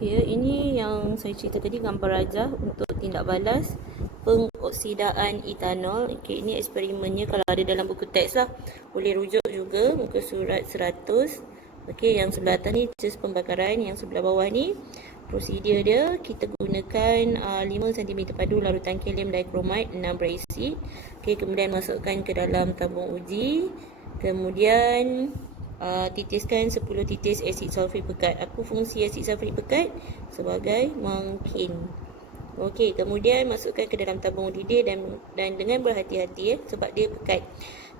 Okay, ini yang saya cerita tadi, gambar rajah untuk tindak balas pengoksidaan etanol. Okay, ini eksperimennya, kalau ada dalam buku teks lah, boleh rujuk juga muka surat 100. Okay, yang sebelah atas ni jas pembakaran, yang sebelah bawah ni prosedur dia. Kita gunakan 5 cm padu larutan kalium dikromid 6 berasid. Okay, kemudian masukkan ke dalam tabung uji. Kemudian titiskan 10 titis asid sulfurik pekat. Apa fungsi asid sulfurik pekat? Sebagai mangkin. Okey, kemudian masukkan ke dalam tabung didih dan dengan berhati-hati sebab dia pekat.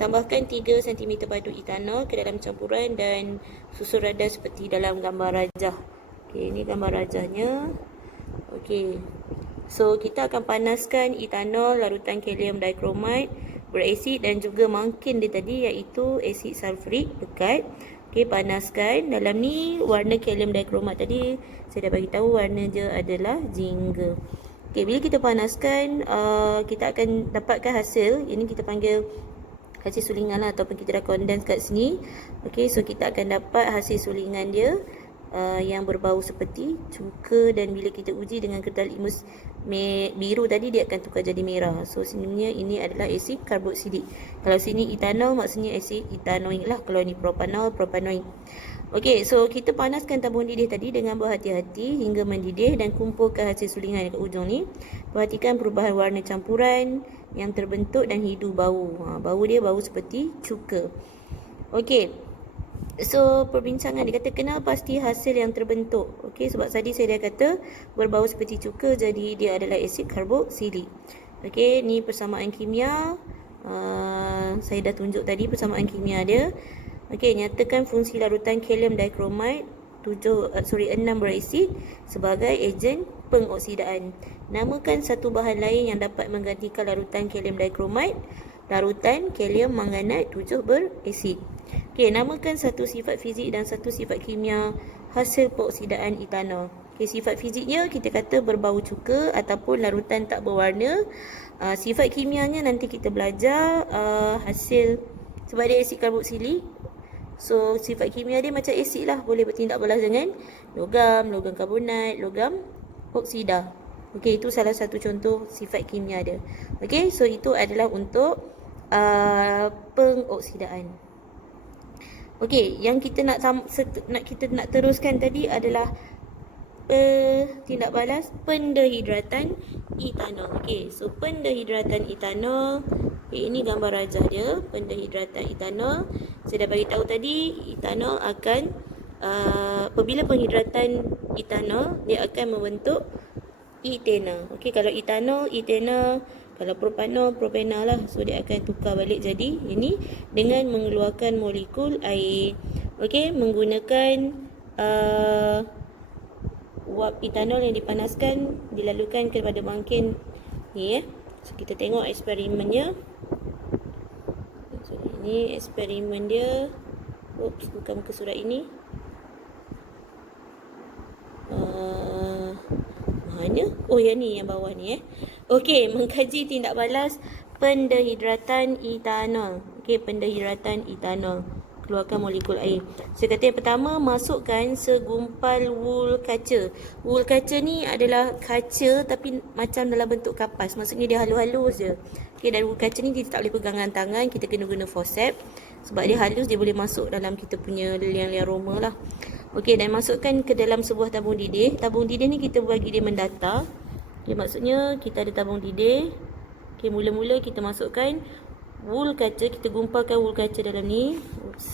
Tambahkan 3 cm padu etanol ke dalam campuran dan susun rada seperti dalam gambar rajah. Okey, ini gambar rajahnya. Okey. So, kita akan panaskan etanol, larutan kalium dikromid berasid dan juga mangkin dia tadi, iaitu asid sulfurik pekat. Okey, panaskan. Dalam ni warna kalium dikromid tadi saya dah bagi tahu warna dia adalah jingga. Okey, bila kita panaskan, kita akan dapatkan hasil. Ini kita panggil hasil sulingan lah, ataupun kita dah kondens kat sini. Okey, so kita akan dapat hasil sulingan dia yang berbau seperti cuka, dan bila kita uji dengan kertas limus biru tadi, dia akan tukar jadi merah. So sebenarnya ini adalah asid karboksilik. Kalau sini etanol, maksudnya asid etanoik lah. Kalau ni propanol, propanoik. Okey, so kita panaskan tabung didih tadi dengan berhati-hati hingga mendidih dan kumpulkan hasil sulingan kat ujung ni. Perhatikan perubahan warna campuran yang terbentuk dan hidu bau. Bau dia bau seperti cuka. Okey. So, perbincangan dia kata kenal pasti hasil yang terbentuk. Okey, sebab tadi saya dah kata berbau seperti cuka, jadi dia adalah asid karboksilik. Okey, ni persamaan kimia. Saya dah tunjuk tadi persamaan kimia dia. Okey, nyatakan fungsi larutan kalium dikromid 6 berasid sebagai ejen pengoksidaan. Namakan satu bahan lain yang dapat menggantikan larutan kalium dikromid. Larutan kalium manganat 7 berasid. Okey, namakan satu sifat fizik dan satu sifat kimia hasil pengoksidaan etanol. Okey, sifat fiziknya kita kata berbau cuka ataupun larutan tak berwarna. Sifat kimianya nanti kita belajar hasil, sebab dia asid karboksilik. So, sifat kimia dia macam asid lah, boleh bertindak balas dengan logam, logam karbonat, logam oksida. Okey, itu salah satu contoh sifat kimia dia. Okey, so itu adalah untuk pengoksidaan. Okey, yang kita nak teruskan tadi adalah tindak balas pendehidratan etanol. Okey, so pendehidratan etanol. Okay, ini gambar rajah dia, pendehidratan etanol. Saya dah bagi tahu tadi, etanol akan apabila penghidratan etanol, dia akan membentuk etanol. Okey, kalau etanol, etanol. Kalau propanol, propanol lah. So, dia akan tukar balik jadi ini dengan mengeluarkan molekul air. Okey, menggunakan uap etanol yang dipanaskan, dilalukan kepada mangkin ni. So, kita tengok eksperimennya. So, ini eksperimen dia. Oops, bukan muka surat ini. Mana? Oh, yang ni, yang bawah ni. Okey, mengkaji tindak balas pendehidratan etanol. Okey, pendehidratan etanol. Keluarkan molekul air. Saya kata yang pertama, masukkan segumpal wool kaca. Wool kaca ni adalah kaca tapi macam dalam bentuk kapas. Maksudnya dia halus-halus je. Okey, dan wool kaca ni kita tak boleh pegang dengan tangan. Kita kena guna forceps. Sebab dia halus, dia boleh masuk dalam kita punya liang-liang roma lah. Okey, dan masukkan ke dalam sebuah tabung didih. Tabung didih ni kita bagi dia mendatar. Okey, maksudnya kita ada tabung didih. Okey, mula-mula kita masukkan wool kaca. Kita gumpalkan wool kaca dalam ni. Oops.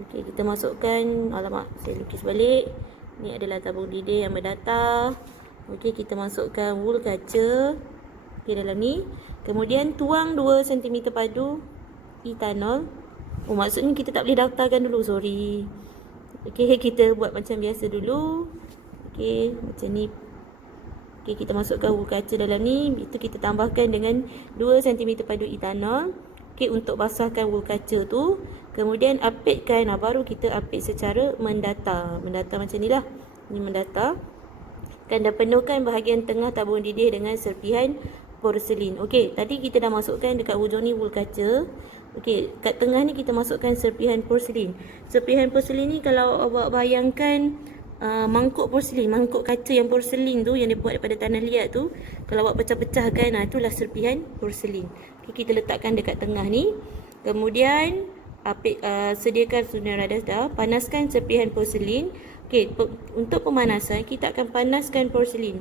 Okey, kita masukkan. Alamak, saya lukis balik. Ni adalah tabung didih yang mendatar. Okey, kita masukkan wool kaca. Okey, dalam ni. Kemudian tuang 2 cm padu etanol. Oh, maksudnya kita tak boleh daftarkan dulu, sorry. Okey, kita buat macam biasa dulu. Okey, macam ni. Okey, kita masukkan wool kaca dalam ni. Itu kita tambahkan dengan 2 cm padu etanol. Okey, untuk basahkan wool kaca tu. Kemudian apitkan. Baru kita apit secara mendatar. Mendatar macam ni lah. Ini mendatar. Dan penuhkan bahagian tengah tabung didih dengan serpihan porselin. Okey, tadi kita dah masukkan dekat hujung ni wool kaca. Okey, kat tengah ni kita masukkan serpihan porselin. Serpihan porselin ni kalau awak bayangkan mangkuk porselin, mangkuk kaca yang porselin tu, yang dia buat daripada tanah liat tu, kalau awak pecah-pecahkan, itulah serpihan porselin. Okay, kita letakkan dekat tengah ni. Kemudian sediakan sudu radas dah. Panaskan serpihan porselin. Okay, untuk pemanasan kita akan panaskan porselin.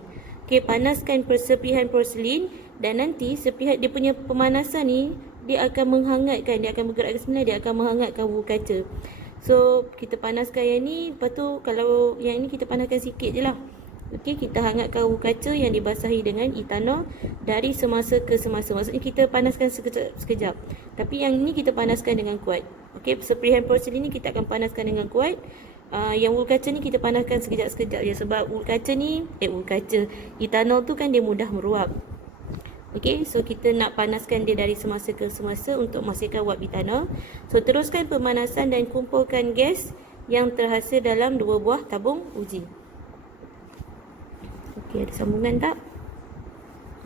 Okay, panaskan serpihan porselin, dan nanti serpihan dia punya pemanasan ni dia akan menghangatkan, dia akan bergerak ke sebelah, dia akan menghangatkan wool kaca. So kita panaskan yang ni, lepas tu kalau yang ni kita panaskan sikit je lah. Okey, kita hangatkan wool kaca yang dibasahi dengan etanol dari semasa ke semasa. Maksudnya kita panaskan sekejap. Tapi yang ni kita panaskan dengan kuat. Okey, serpihan porselin ni kita akan panaskan dengan kuat. Yang wool kaca ni kita panaskan sekejap-sekejap je, sebab wool kaca ni, etanol tu kan dia mudah meruap. Okey, so kita nak panaskan dia dari semasa ke semasa untuk menghasilkan wap etanol. So teruskan pemanasan dan kumpulkan gas yang terhasil dalam 2 buah tabung uji. Okey, ada sambungan tak?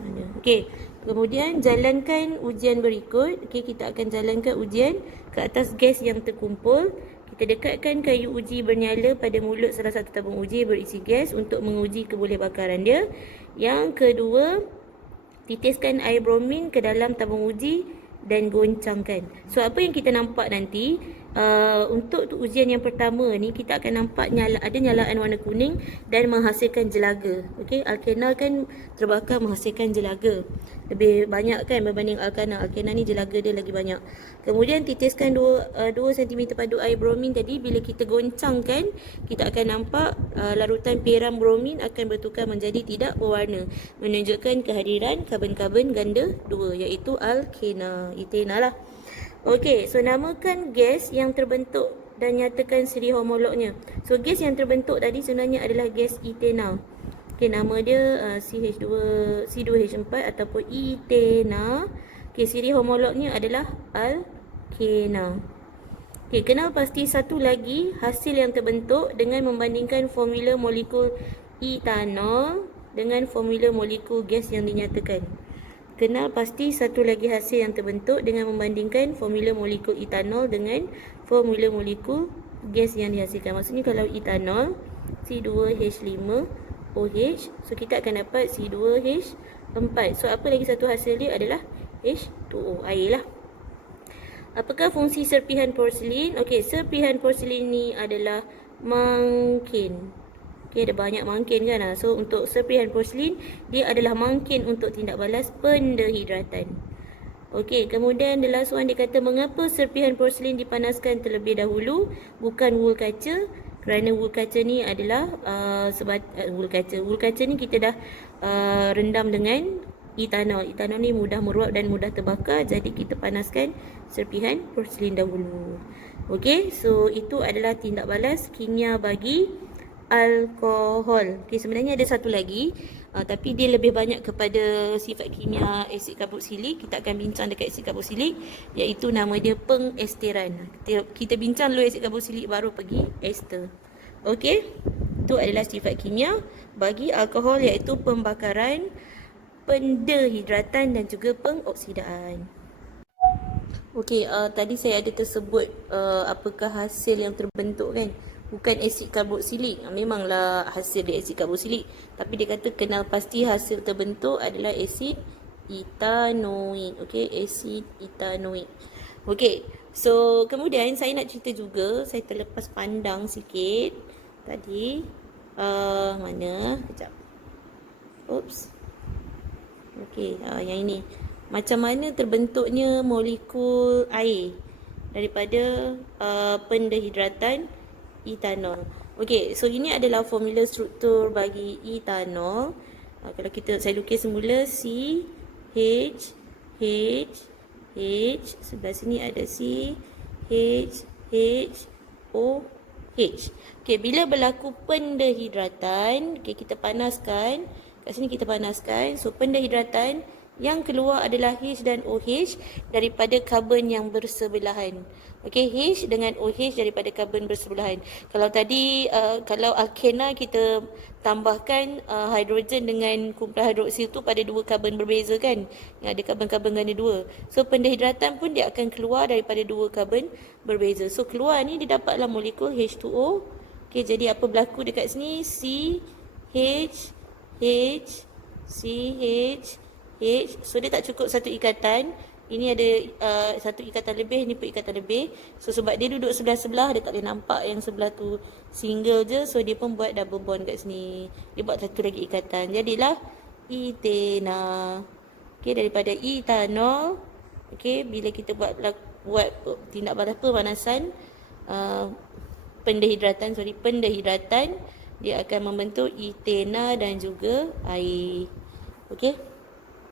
Ada. Okey, kemudian jalankan ujian berikut. Okey, kita akan jalankan ujian ke atas gas yang terkumpul. Kita dekatkan kayu uji bernyala pada mulut salah satu tabung uji berisi gas untuk menguji kebolehbakaran dia. Yang kedua, titiskan air bromin ke dalam tabung uji dan goncangkan. So apa yang kita nampak nanti, untuk ujian yang pertama ni kita akan nampak ada nyalaan warna kuning dan menghasilkan jelaga. Okey, alkena kan terbakar menghasilkan jelaga. Lebih banyak kan berbanding alkana. Alkena ni jelaga dia lagi banyak. Kemudian titiskan 2 cm padu air bromin tadi. Bila kita goncangkan, kita akan nampak larutan peram bromin akan bertukar menjadi tidak berwarna, menunjukkan kehadiran karbon-karbon ganda 2, iaitu alkena, etena lah. Okey, so namakan gas yang terbentuk dan nyatakan siri homolognya. So gas yang terbentuk tadi sebenarnya adalah gas etena. Okey, nama dia C2H4 ataupun etena. Okey, siri homolognya adalah alkena. Okey, kenal pasti satu lagi hasil yang terbentuk dengan membandingkan formula molekul etanol dengan formula molekul gas yang dinyatakan. Kenal pasti satu lagi hasil yang terbentuk dengan membandingkan formula molekul etanol dengan formula molekul gas yang dihasilkan. Maksudnya kalau etanol C2H5OH, so kita akan dapat C2H4. So apa lagi satu hasil dia adalah H2O, air lah. Apakah fungsi serpihan porselin? Okey, serpihan porselin ni adalah mangkin. Okay, ada banyak mangkin kan. So untuk serpihan porselin, dia adalah mangkin untuk tindak balas pendehidratan. Okey, kemudian the last one dia kata mengapa serpihan porselin dipanaskan terlebih dahulu, bukan wool kaca? Kerana wool kaca ni adalah wool kaca ni kita dah rendam dengan etanol. Etanol ni mudah meruap dan mudah terbakar, jadi kita panaskan serpihan porselin dahulu. Okey, so itu adalah tindak balas kimia bagi alkohol. Okay, sebenarnya ada satu lagi, tapi dia lebih banyak kepada sifat kimia asid karboksilik. Kita akan bincang dekat asid karboksilik, iaitu nama dia pengesteran. Kita bincang dulu asid karboksilik, baru pergi ester. Okey, itu adalah sifat kimia bagi alkohol, iaitu pembakaran, pendehidratan dan juga pengoksidaan. Okey, tadi saya ada tersebut apakah hasil yang terbentuk kan. Bukan asid karboksilik, memanglah hasil dia asid karboksilik, tapi dia kata kenal pasti hasil terbentuk adalah asid etanoik. Okey, asid etanoik. Okey, so kemudian saya nak cerita juga, saya terlepas pandang sikit tadi. Mana? Kejap. Oops. Okey, yang ini. Macam mana terbentuknya molekul air daripada pendehidratan etanol. Okey, so ini adalah formula struktur bagi etanol. Kalau saya lukis semula C H H H, sebelah sini ada C H H O H. Okey, bila berlaku pendehidratan, kita panaskan. Kat sini kita panaskan. So pendehidratan, yang keluar adalah H dan OH daripada karbon yang bersebelahan. Okey, H dengan OH daripada karbon bersebelahan. Kalau tadi, kalau alkena kita tambahkan hidrogen dengan kumpulan hidroksil tu pada 2 karbon berbeza kan. Yang ada karbon-karbon ganda 2. So pendehidratan pun dia akan keluar daripada 2 karbon berbeza. So keluar ni dia dapatlah molekul H2O. Okey, jadi apa berlaku dekat sini? H, H. So dia tak cukup satu ikatan. Ini ada satu ikatan lebih, ini pun ikatan lebih. So sebab dia duduk sebelah-sebelah, dia tak boleh nampak yang sebelah tu single je. So dia pun buat double bond kat sini. Dia buat satu lagi ikatan. Jadilah etena. Okey, daripada etanol. Okey, bila kita buat tindak balas pemanasan, pendehidratan, dia akan membentuk etena dan juga air. Okey.